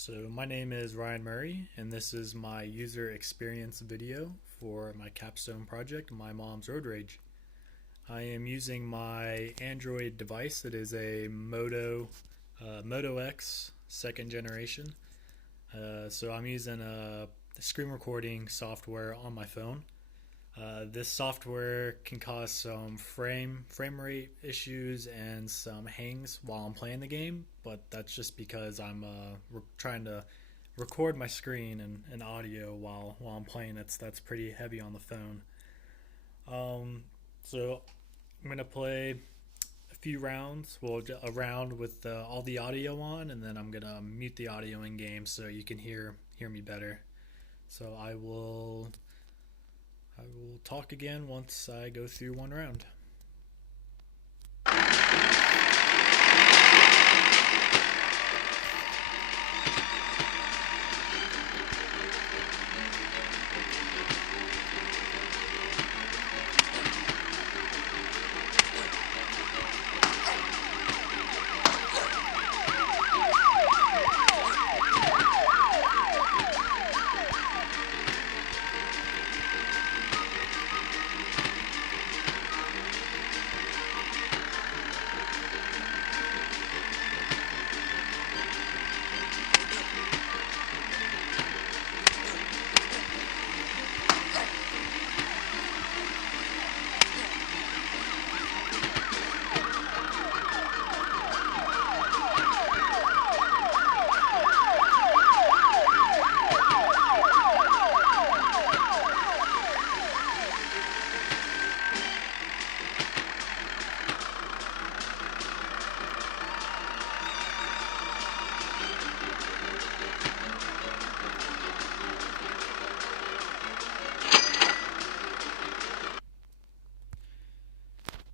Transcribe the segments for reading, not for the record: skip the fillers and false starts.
So my name is Ryan Murray, and this is my user experience video for my Capstone project, My Mom's Road Rage. I am using my Android device. It is a Moto X second generation. So I'm using a screen recording software on my phone. This software can cause some frame rate issues and some hangs while I'm playing the game, but that's just because I'm trying to record my screen and audio while I'm playing. That's pretty heavy on the phone. So I'm gonna play a few rounds, well, a round with all the audio on, and then I'm gonna mute the audio in game so you can hear me better. So I will talk again once I go through one round.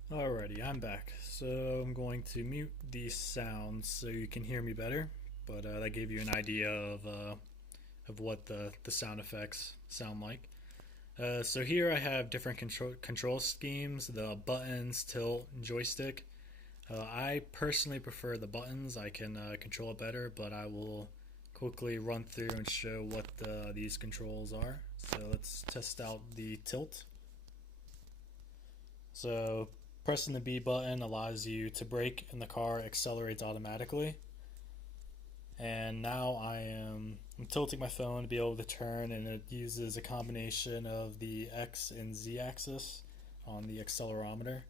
Alrighty, I'm back. So I'm going to mute these sounds so you can hear me better. But that gave you an idea of what the sound effects sound like. So here I have different control schemes: the buttons, tilt, and joystick. I personally prefer the buttons. I can control it better, but I will quickly run through and show what these controls are. So let's test out the tilt. So pressing the B button allows you to brake and the car accelerates automatically. And now I'm tilting my phone to be able to turn, and it uses a combination of the X and Z axis on the accelerometer.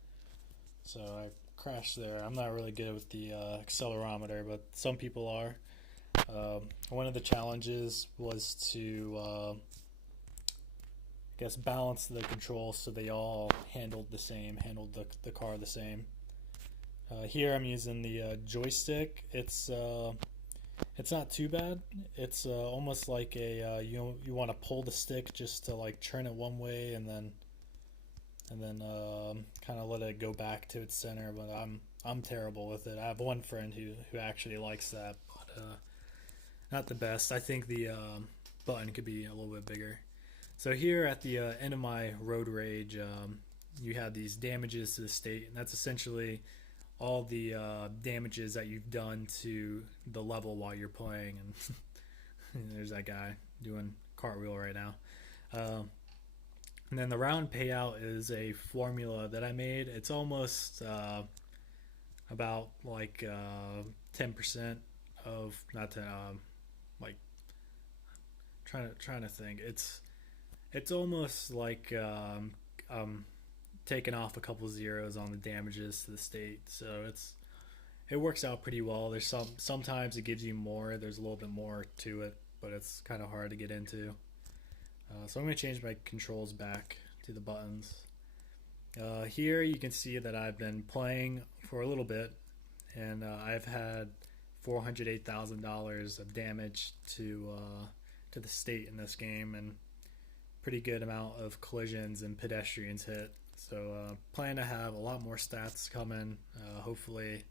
So I crashed there. I'm not really good with the accelerometer, but some people are. One of the challenges was to balance the controls so they all handled the car the same. Here I'm using the joystick. It's not too bad. It's almost like you want to pull the stick just to like turn it one way and then kind of let it go back to its center. But I'm terrible with it. I have one friend who actually likes that, but not the best. I think the button could be a little bit bigger. So here at the end of my road rage, you have these damages to the state, and that's essentially all the damages that you've done to the level while you're playing. And there's that guy doing cartwheel right now. And then the round payout is a formula that I made. It's almost about like 10% of, not to like trying to think. It's almost like taking off a couple zeros on the damages to the state, so it works out pretty well. There's sometimes it gives you more. There's a little bit more to it, but it's kind of hard to get into. So I'm going to change my controls back to the buttons. Here you can see that I've been playing for a little bit, and I've had $408,000 of damage to the state in this game, and pretty good amount of collisions and pedestrians hit. So plan to have a lot more stats coming, hopefully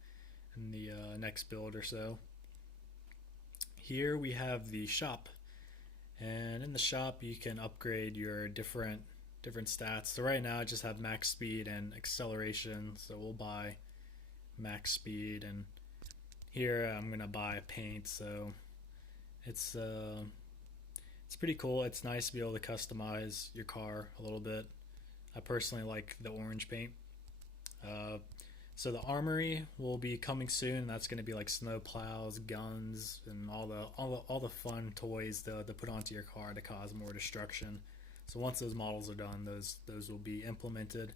in the next build or so. Here we have the shop, and in the shop you can upgrade your different stats. So right now I just have max speed and acceleration, so we'll buy max speed. And here I'm gonna buy paint, so It's uh, it's pretty cool. It's nice to be able to customize your car a little bit. I personally like the orange paint. Uh, so the armory will be coming soon. That's going to be like snow plows, guns, and all the fun toys to put onto your car to cause more destruction. So once those models are done, those will be implemented.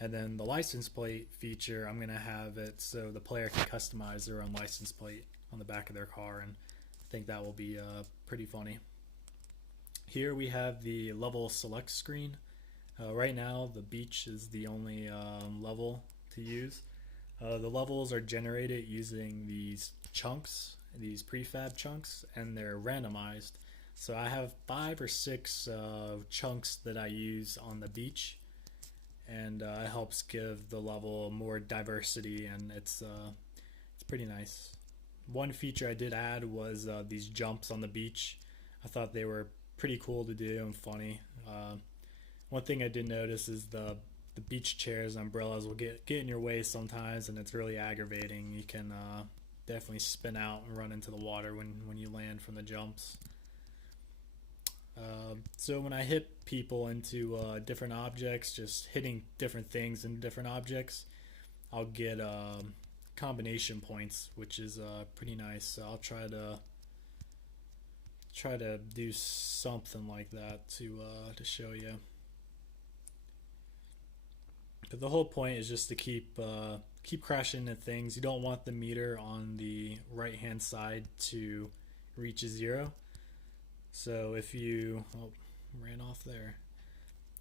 And then the license plate feature, I'm gonna have it so the player can customize their own license plate on the back of their car, and I think that will be pretty funny. Here we have the level select screen. Right now, the beach is the only level to use. The levels are generated using these chunks, these prefab chunks, and they're randomized. So I have 5 or 6 chunks that I use on the beach, and it helps give the level more diversity, and it's pretty nice. One feature I did add was these jumps on the beach. I thought they were pretty cool to do and funny. One thing I did notice is the beach chairs and umbrellas will get in your way sometimes, and it's really aggravating. You can definitely spin out and run into the water when you land from the jumps. So when I hit people into different objects, just hitting different things in different objects, I'll get combination points, which is pretty nice. So I'll try to do something like that to show you. But the whole point is just to keep crashing into things. You don't want the meter on the right hand side to reach 0. So if you ran off there,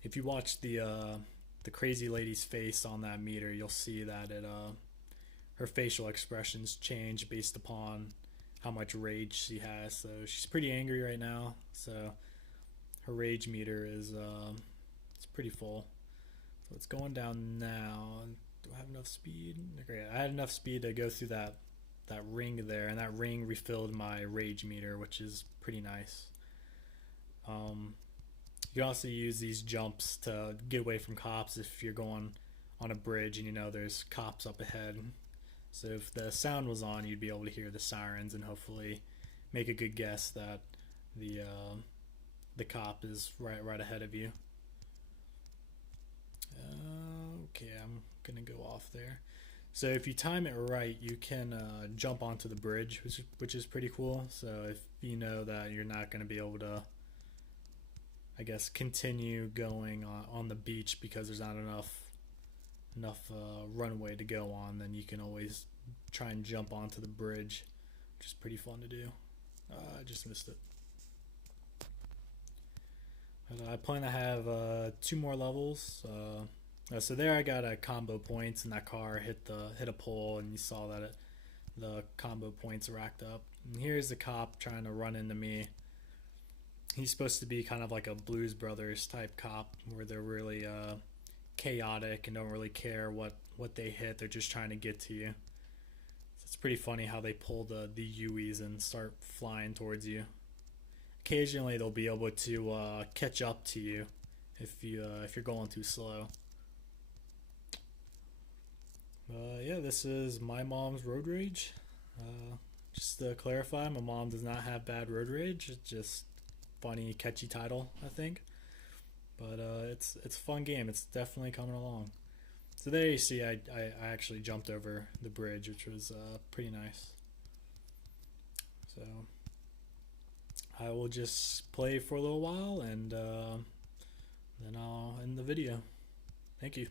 if you watch the crazy lady's face on that meter, you'll see that her facial expressions change based upon how much rage she has. So she's pretty angry right now. So her rage meter is it's pretty full. So it's going down now. Do I have enough speed? Okay, I had enough speed to go through that ring there, and that ring refilled my rage meter, which is pretty nice. You can also use these jumps to get away from cops if you're going on a bridge and you know there's cops up ahead. So if the sound was on, you'd be able to hear the sirens and hopefully make a good guess that the cop is right ahead of you. Okay, I'm gonna go off there. So if you time it right, you can jump onto the bridge, which is pretty cool. So if you know that you're not going to be able to, I guess, continue going on the beach because there's not enough runway to go on, then you can always try and jump onto the bridge, which is pretty fun to do. I just missed it. I plan to have 2 more levels. So there I got a combo points, and that car hit a pole, and you saw that the combo points racked up. And here's the cop trying to run into me. He's supposed to be kind of like a Blues Brothers type cop, where they're really chaotic and don't really care what they hit. They're just trying to get to you. So it's pretty funny how they pull the Uis and start flying towards you. Occasionally they'll be able to catch up to you if you're going too slow. Yeah, this is my mom's road rage. Just to clarify, my mom does not have bad road rage. It's just funny, catchy title, I think. But it's a fun game. It's definitely coming along. So there you see, I actually jumped over the bridge, which was pretty nice. So I will just play for a little while, and then I'll end the video. Thank you.